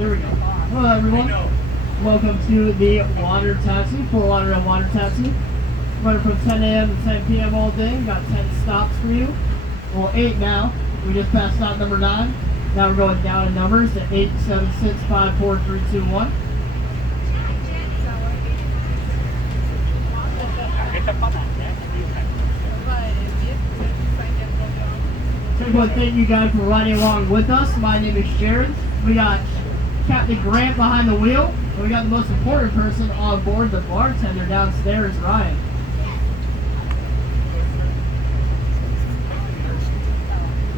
There we go. Hello everyone. Welcome to the water taxi, Fort Lauderdale water taxi. Running from 10 a.m. to 10 p.m. all day. We've got 10 stops for you. Well, 8 now. We just passed stop number 9. Now we're going down in numbers to 8, 7, 6, 5, 4, 3, 2, 1. So I want to thank you guys for riding along with us. My name is Sharon. We got Captain Grant behind the wheel. And we got the most important person on board, the bartender downstairs, Ryan.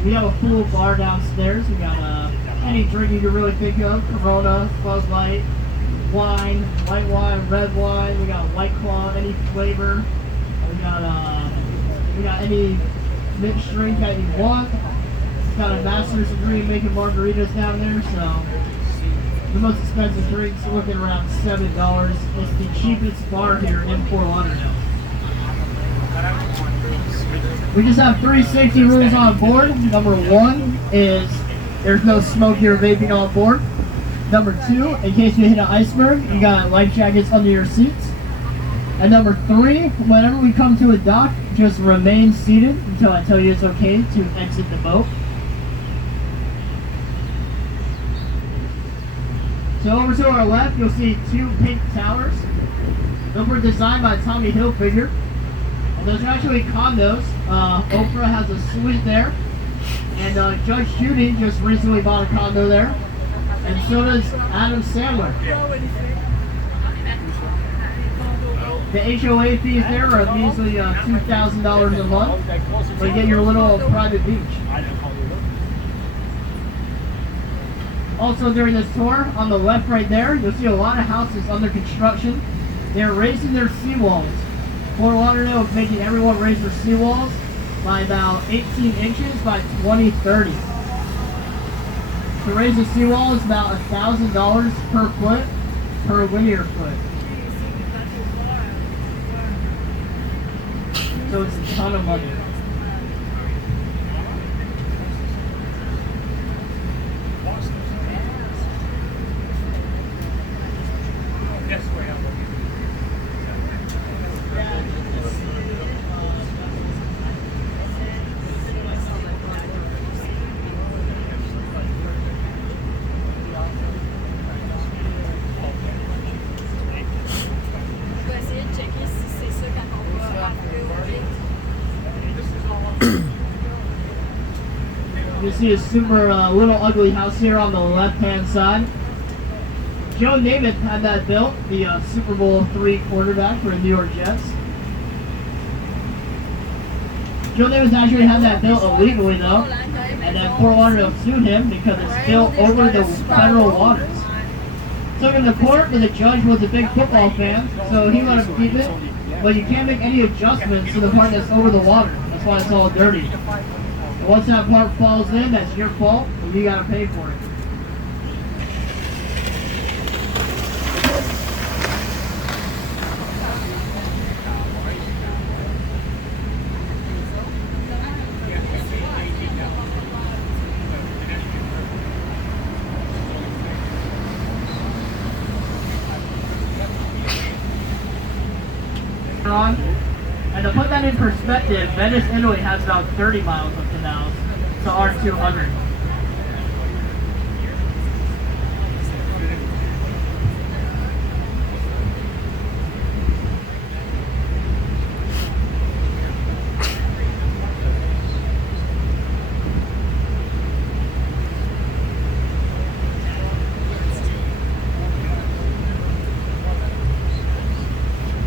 We have a full bar downstairs. We got any drink you can really think of. Corona, Buzz Light, wine, white wine, red wine. We got White Claw, any flavor. We got any mixed drink that you want. Got a master's degree in making margaritas down there, so the most expensive drinks are looking around $7. It's the cheapest bar here in Fort Lauderdale. We just have 3 safety rules on board. Number 1 is there's no smoking or vaping on board. Number 2, in case you hit an iceberg, you got life jackets under your seats. And number 3, whenever we come to a dock, just remain seated until I tell you it's okay to exit the boat. So over to our left, you'll see 2 pink towers. Those were designed by Tommy Hilfiger. And those are actually condos. Oprah has a suite there. And Judge Judy just recently bought a condo there. And so does Adam Sandler. The HOA fees there are measly $2,000 a month, but you get your little private beach. Also during this tour, on the left right there, you'll see a lot of houses under construction. They're raising their seawalls. Fort Lauderdale is making everyone raise their seawalls by about 18 inches by 2030. To raise a seawall is about $1,000 per foot per linear foot. So it's a ton of money. You see a super little ugly house here on the left-hand side. Joe Namath had that built, the Super Bowl III quarterback for the New York Jets. Joe Namath actually had that built illegally though, and then Fort Lauderdale sued him because it's built over the federal waters. Took him to court, but the judge was a big football fan, so he let him keep it. But you can't make any adjustments to the part that's over the water. That's why it's all dirty. And once that part falls in, that's your fault, and you gotta pay for it. And to put that in perspective, Venice, Italy has about 30 miles of canals to our 200.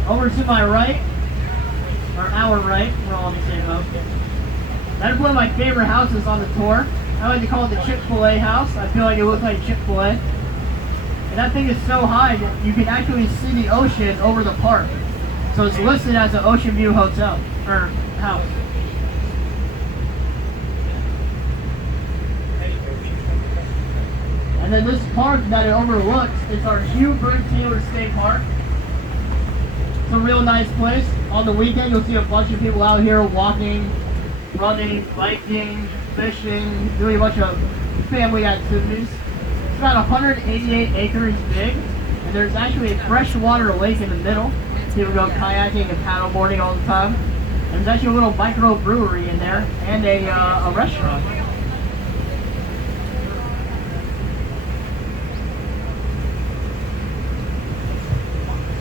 Over to my right, or our right, we're all on the same boat. That is one of my favorite houses on the tour. I like to call it the Chick-fil-A house. I feel like it looks like Chick-fil-A. And that thing is so high that you can actually see the ocean over the park. So it's listed as an ocean view hotel, or house. And then this park that it overlooks is our Hubert State Park. It's a real nice place. On the weekend, you'll see a bunch of people out here walking, running, biking, fishing, doing a bunch of family activities. It's about 188 acres big, and there's actually a freshwater lake in the middle. People go kayaking and paddleboarding all the time. And there's actually a little micro brewery in there and a restaurant.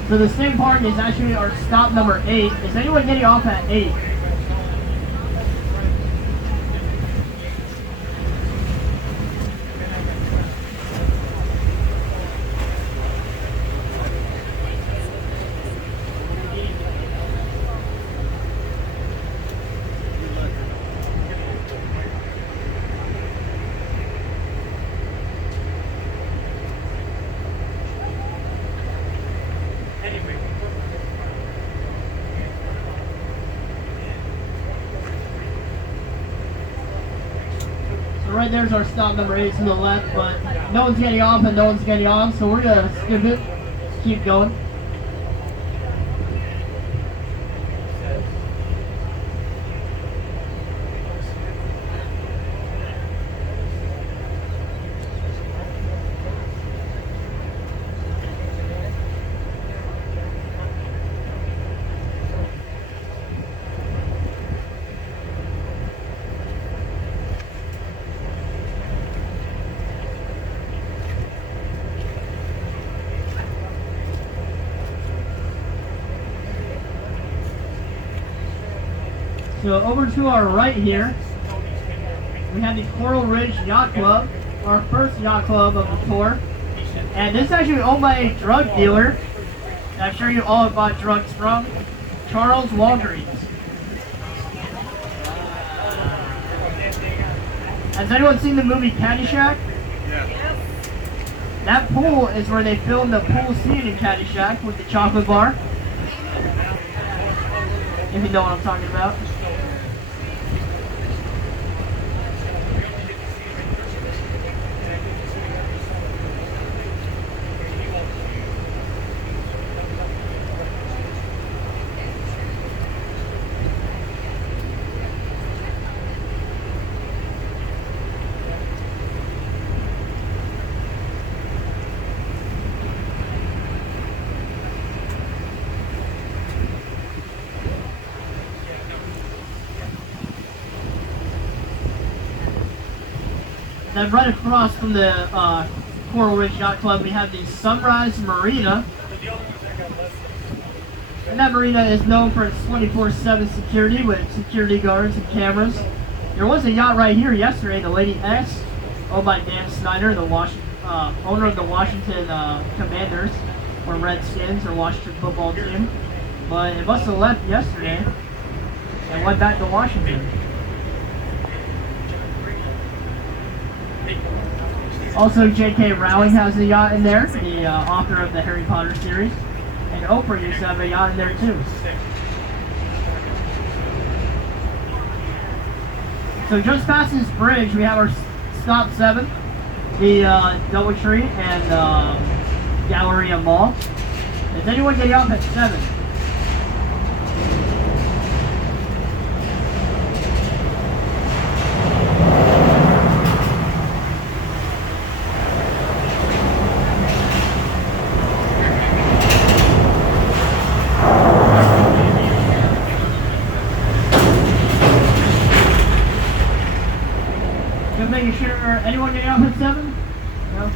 So the same park is actually our stop number 8. Is anyone getting off at 8? Right there's our stop number 8 to the left, but no one's getting off and no one's getting on, so we're gonna skip it, keep going. So over to our right here, we have the Coral Ridge Yacht Club, our first yacht club of the tour. And this is actually owned by a drug dealer that I'm sure you all have bought drugs from, Charles Walgreens. Has anyone seen the movie Caddyshack? Yeah. That pool is where they filmed the pool scene in Caddyshack with the chocolate bar. If you know what I'm talking about. Then right across from the Coral Ridge Yacht Club, we have the Sunrise Marina. And that marina is known for its 24/7 security with security guards and cameras. There was a yacht right here yesterday, the Lady S, owned by Dan Snyder, the owner of the Washington Commanders, or Redskins, or Washington football team. But it must have left yesterday and went back to Washington. Also, J.K. Rowling has a yacht in there, the author of the Harry Potter series. And Oprah used to have a yacht in there too. So just past this bridge, we have our stop 7, the Doubletree and Galleria Mall. Is anyone getting off at 7? Making sure, anyone getting off at 7? No?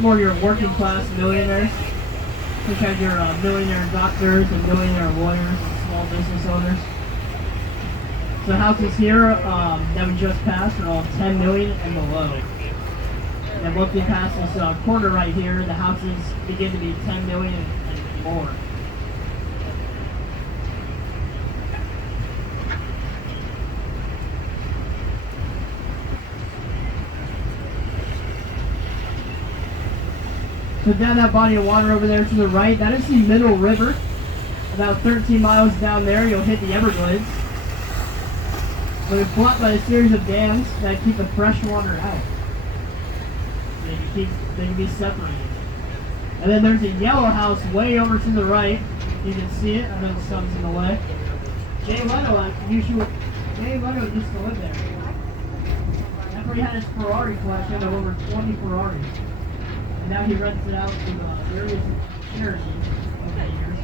more your working class millionaires. Which have your millionaire doctors and millionaire lawyers and small business owners. So houses here that we just passed are all 10 million and below. And once we pass this corner right here, the houses begin to be 10 million and more. So down that body of water over there to the right, that is the Middle River. About 13 miles down there, you'll hit the Everglades. But it's blocked by a series of dams that keep the fresh water out. They can be separated. And then there's a yellow house way over to the right. You can see it. I know the sun's in the way. Jay Leno used to live there. That's where he had his Ferrari collection of over 20 Ferraris. And now he rents it out to various charities over the years.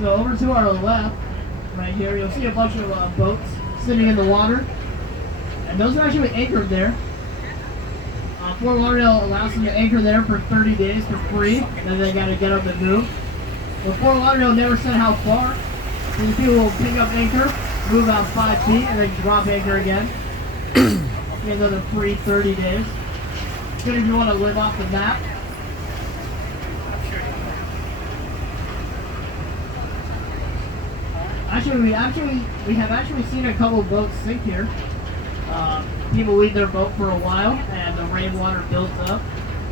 So over to our left, right here, you'll see a bunch of boats sitting in the water. And those are actually anchored there. Fort Lauderdale allows them to anchor there for 30 days for free. Then they got to get up and move. But Fort Lauderdale never said how far. So the people will pick up anchor, move about 5 feet, and then drop anchor again. Get another free 30 days. Good if you want to live off the map. We have actually seen a couple of boats sink here. People leave their boat for a while, and the rainwater builds up.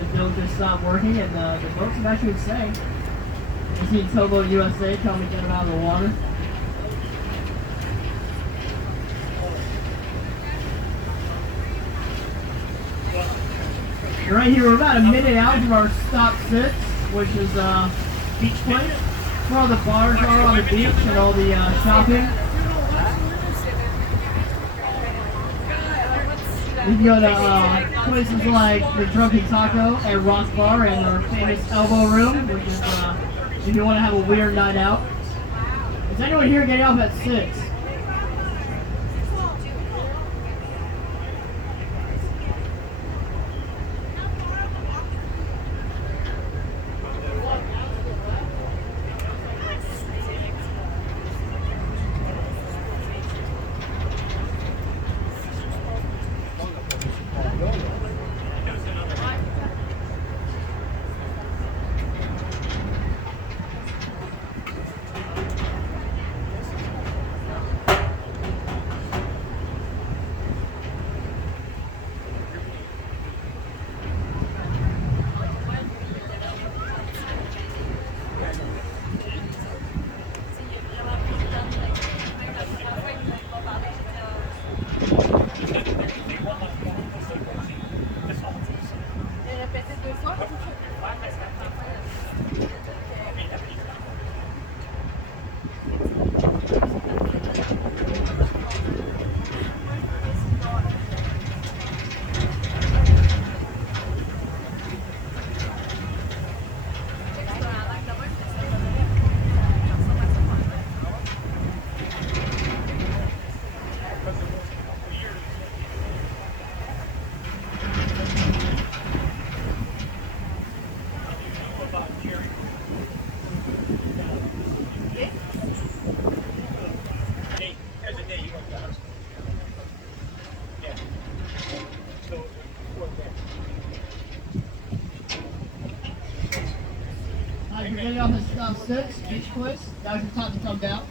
The boat just stopped working, and the boats have actually sank. You see Towboat USA come to get them out of the water. Right here, we're about a minute out from our stop 6, which is Beach Place. Where all the bars are on the beach and all the shopping. You can go to places like the Drunken Taco and Rock Bar and our famous Elbow Room, which is if you want to have a weird night out. Is anyone here getting off at 6? getting off at stop 6, Beach Place. Now's your time to come down.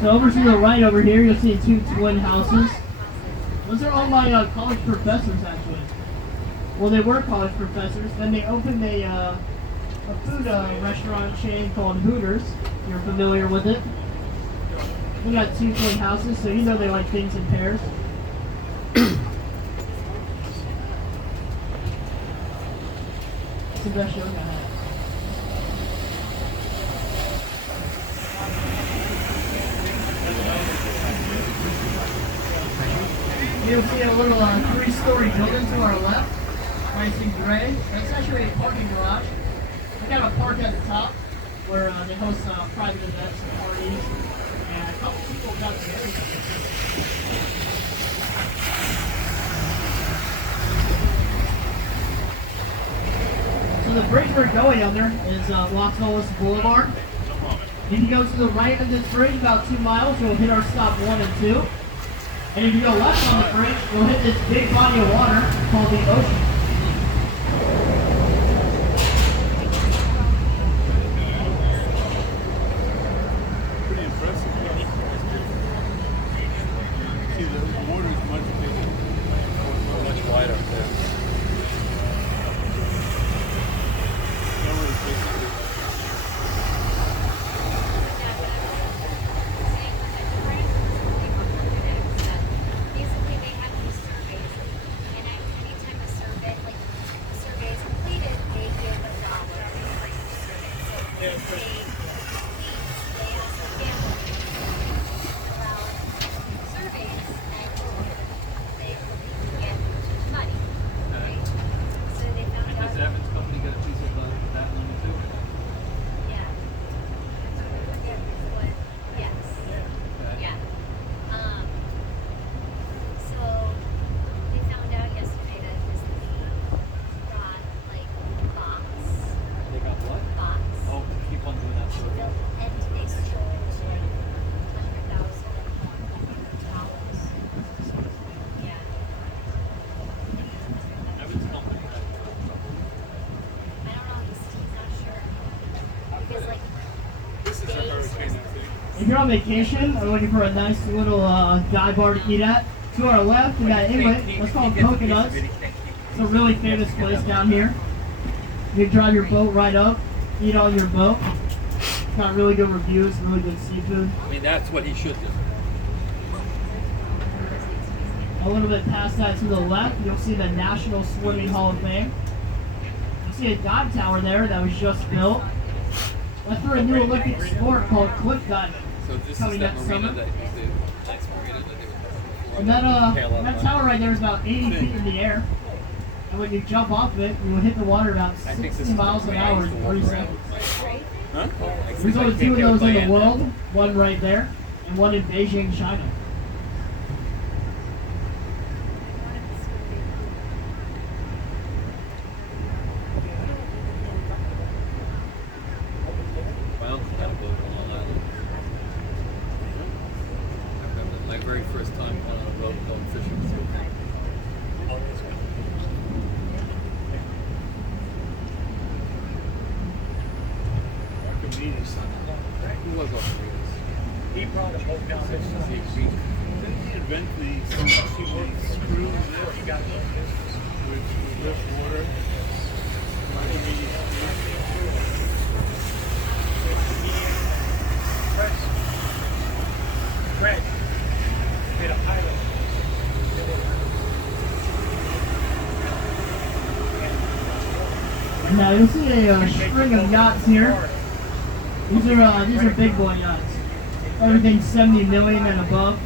So over to the right over here, you'll see 2 twin houses. Those are all my college professors, actually. Well, they were college professors. Then they opened a food restaurant chain called Hooters, if you're familiar with it. We got 2 twin houses, so you know they like things in pairs. It's the best show I had. You'll see a little 3-story building to our left, nice in gray. That's actually a parking garage. We got a park at the top where they host private events and parties, and a couple people got married. So the bridge we're going under is Los Olas Boulevard. If you go to the right of this bridge, about 2 miles, you'll hit our stop 1 and 2. And if you go left on the bridge, you'll hit this big body of water called the ocean. Pretty impressive. See, the water is much bigger. Much wider up there. If you're on vacation or looking for a nice little dive bar to eat at, to our left we got Inlet. Let's call it Coconuts. It's a really famous place down here. You can drive your boat right up, eat on your boat. It's got really good reviews, really good seafood. I mean, that's what he should do. A little bit past that to the left, you'll see the National Swimming Hall of Fame. You'll see a dive tower there that was just built. That's for a new Olympic sport called cliff diving. So this coming is that next marina summer. that is the next marina that they were. And that tower right there is about 80 feet in the air. And when you jump off of it, you will hit the water about 60 miles an hour in 3 seconds. Huh? There's only 2 of those in the world, one right there, and one in Beijing, China. My uncle had a boat on Long Island. I remember my very first time going on a boat going fishing with him. Who was Archimedes? He brought a boat down there. Didn't Didn't he invent the screw that he got no business which lift water? Archimedes. Fred made a pilot. Now you'll see a string of yachts here. These are big boy yachts. Everything's 70 million and above.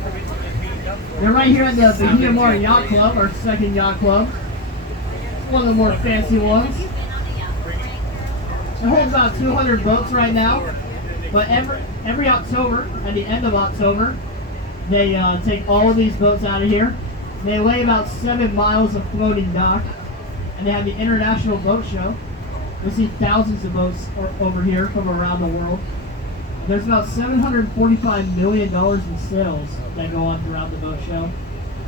They're right here at the Myanmar Yacht Club, our second yacht club. One of the more fancy ones. It holds about 200 boats right now. But every October, at the end of October, they take all of these boats out of here They lay about 7 miles of floating dock, and they have the International Boat Show. You'll see thousands of boats over here from around the world. There's about $745 million in sales that go on throughout the boat show,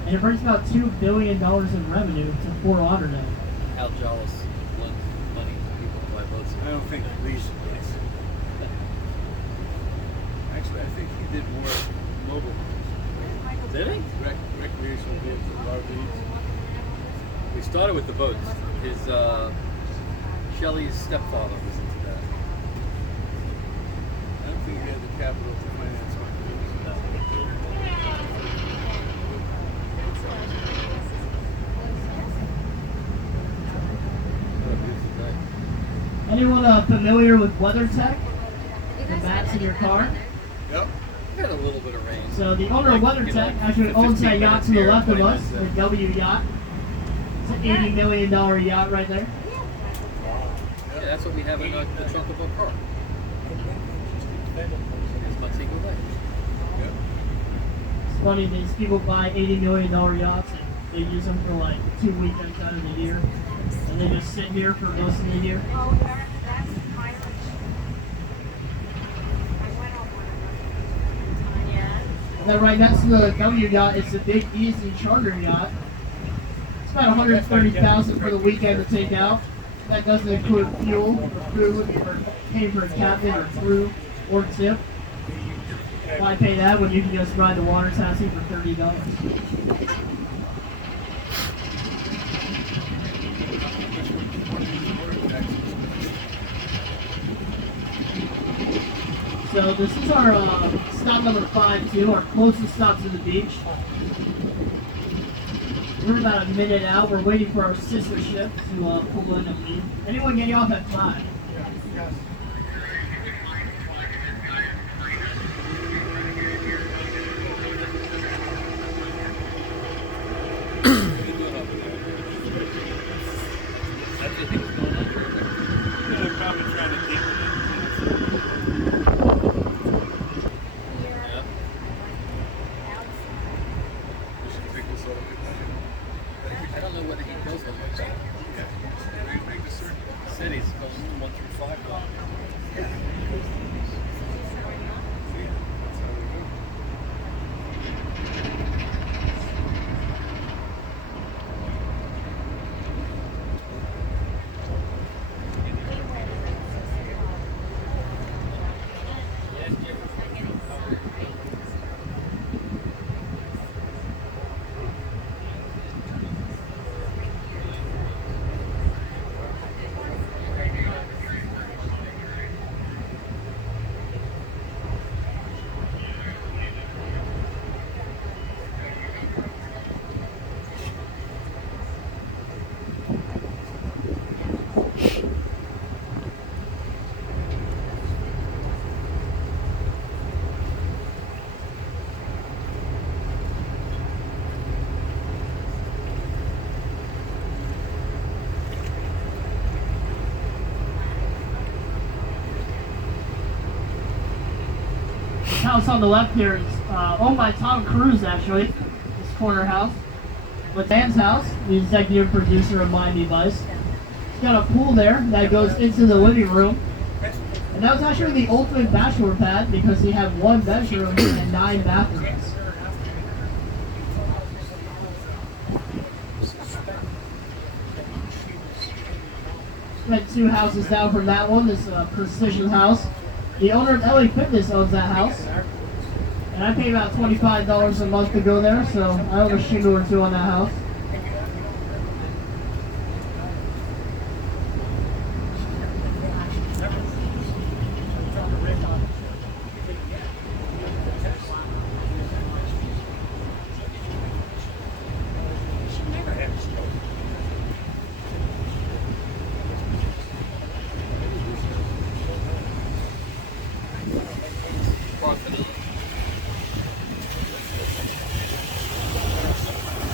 and it brings about $2 billion in revenue to Fort Lauderdale. Al Jollis lends money to people to buy boats. I don't think Lisa is. Actually, I think he did more mobile Did he? recreational vehicles, RVs. We started with the boats. His Shelley's stepfather was into that. I don't think he had the capital to finance my Anyone familiar with WeatherTech? The bats in your car? Yep. We had a little bit of rain. So the owner of WeatherTech actually owns that yacht to the left of us, the W Yacht. It's an $80 million yacht right there. Yeah, that's what we have in the trunk of our car. It's Montego Bay. Yep. It's funny, these people buy $80 million yachts and they use them for like 2 weekends out of the year. And they just sit here for most of the year. And then right next to the W Yacht is the Big Easy Charter Yacht. It's about $130,000 for the weekend to take out. That doesn't include fuel or food or paying for a captain or crew or tip. Why pay that when you can just ride the water taxi for $30? So this is our stop number 5 too, our closest stop to the beach. We're about a minute out. We're waiting for our sister ship to pull in and leave. Anyone getting off at 5? Yes. That's the thing that's going on. They're probably trying to keep it. Yeah. We should take this over. I don't know whether he knows them like that. Yeah. Make the circle. Cities goes 1 through 5 now. Yeah, that's how we do. The house on the left here is owned by Tom Cruise, actually. This corner house. But Dan's house, the executive producer of Miami Vice. It's got a pool there that goes into the living room. And that was actually the ultimate bachelor pad because he had 1 bedroom and 9 bathrooms. Spent 2 houses down from that one, this Precision house. The owner of LA Fitness owns that house. And I pay about $25 a month to go there, so I own a shingle or 2 on that house.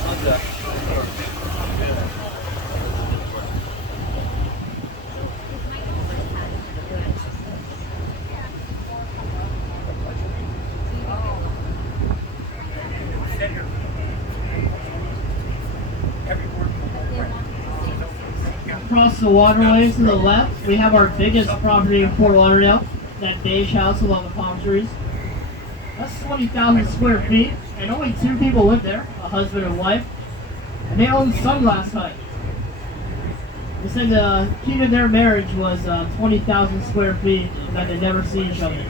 How's that? across the waterways to the left, we have our biggest property in Fort Lauderdale, that beige house with all the palm trees. That's 20,000 square feet, and only 2 people live there, a husband and wife, and they own Sunglass Hut. They said the key to their marriage was 20,000 square feet, and that they never see each other.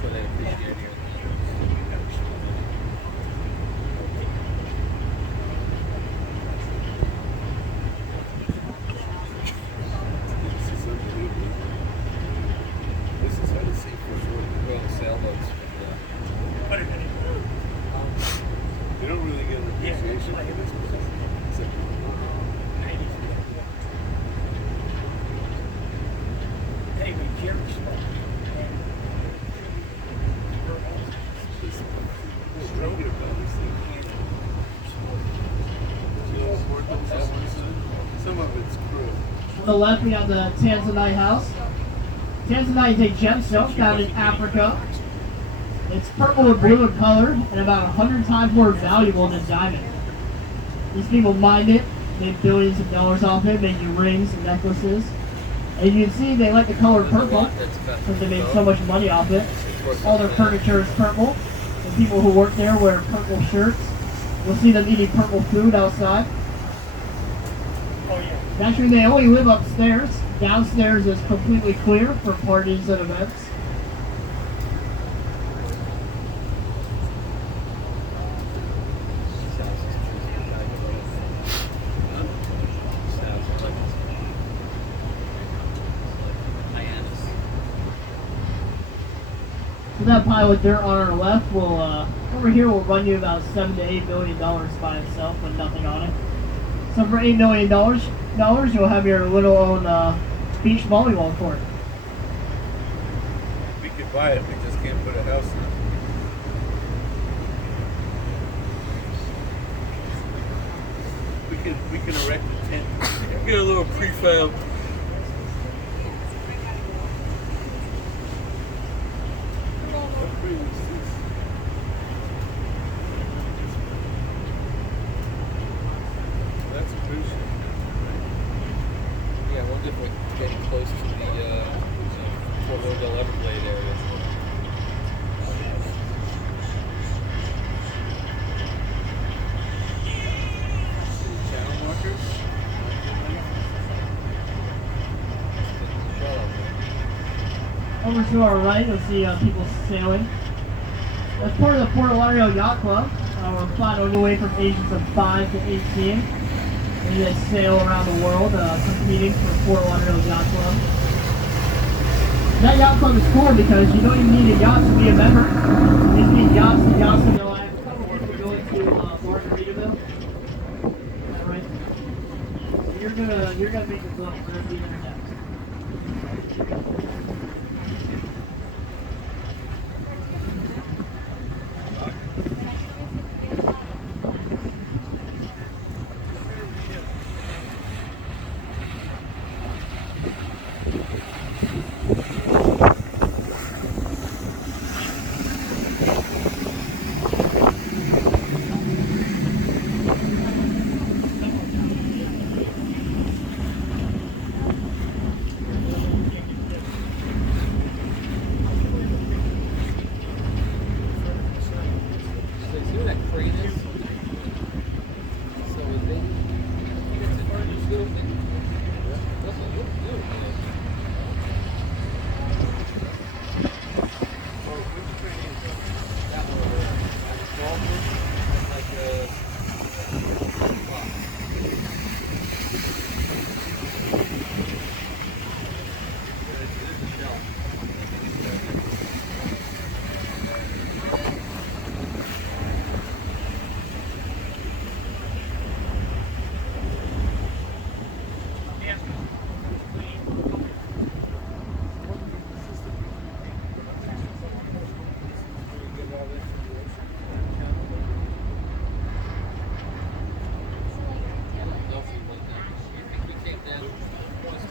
So they appreciate it. This is how to see for sure. Well, sailboats. You don't really get an appreciation for this position. Except Anyway, Jerry spoke. Stroking about this thing. Some of it's crude. On the left, we have the Tanzanite house. Tanzanite is a gemstone found in Africa. It's purple and blue in color and about 100 times more valuable than diamond. These people mined it, made billions of dollars off it, making rings and necklaces. And you can see they like the color purple because they made so much money off it. All their furniture is purple. The people who work there wear purple shirts. You'll see them eating purple food outside. Oh, yeah. Actually, they only live upstairs. Downstairs is completely clear for parties and events. So that pile of dirt on our left will, over here will run you about $7 to $8 million by itself with nothing on it. So for $8 million, you'll have your little own beach volleyball court. We could buy it, we just can't put a house in it. We can erect a tent. Get a little prefab. How free was this? That's a cruise ship. Yeah, I wonder if we're getting close to the Fort Lauderdale Everglade area. Channel markers? Over to our right, you'll see people sailing. That's part of the Fort Lauderdale Yacht Club. We're flying all the way from ages of 5 to 18. And they sail around the world competing for Fort Lauderdale Yacht Club. That yacht club is cool because you don't even need a yacht to be a member. You just need yachts and yachts in your life. We're going to Margaritaville. Is that right? So you're gonna make this look for the internet. See where that crane is? So they it's a little thing. That's a little beautiful. That one over there. That's golfer. That's like a it is a shell.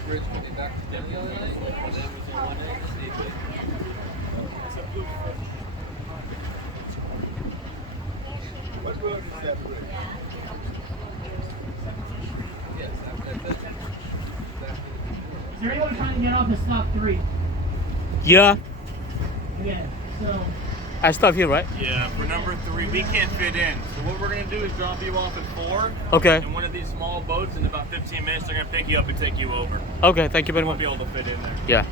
Bridge when they back to the other night, and then it was on one night. What road is that bridge? Yes, that's exactly. Is there anyone trying to get off the stop 3? Yeah, Okay, so I stop here, right? Yeah, for number 3, we can't fit in. So what we're gonna do is drop you off at 4 Okay. in one of these small boats. In about 15 minutes, they're gonna pick you up and take you over. Okay, thank you very We'll much. be able to fit in there. Yeah.